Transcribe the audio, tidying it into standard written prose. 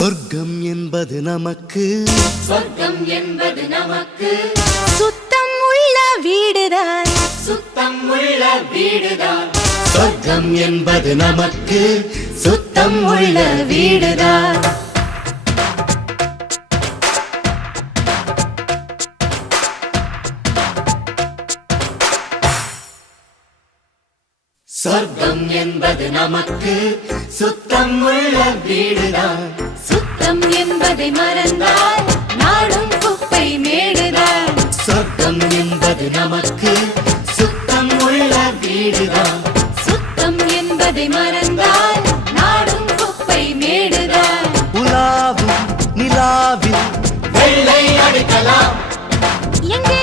சொர்க்கம் என்பது நமக்கு சுத்தம் உள்ள வீடுதான் சொர்க்கம் என்பது நமக்கு சுத்தம் உள்ள வீடுதான் சொர்க்கம் என்பது நமக்கு சுத்தம் உள்ள வீடுதான் சுத்தம் என்பதை மறந்தால் நாடும் குப்பை மேடுதான் சொர்க்கம் என்பது நமக்கு சுத்தம் உள்ள வீடுதான் சுத்தம் என்பதை மறந்தால் நாடும் குப்பை மேடுதான் உலாவும் நிலாவில் வெள்ளை அடிக்கலாம் எங்கே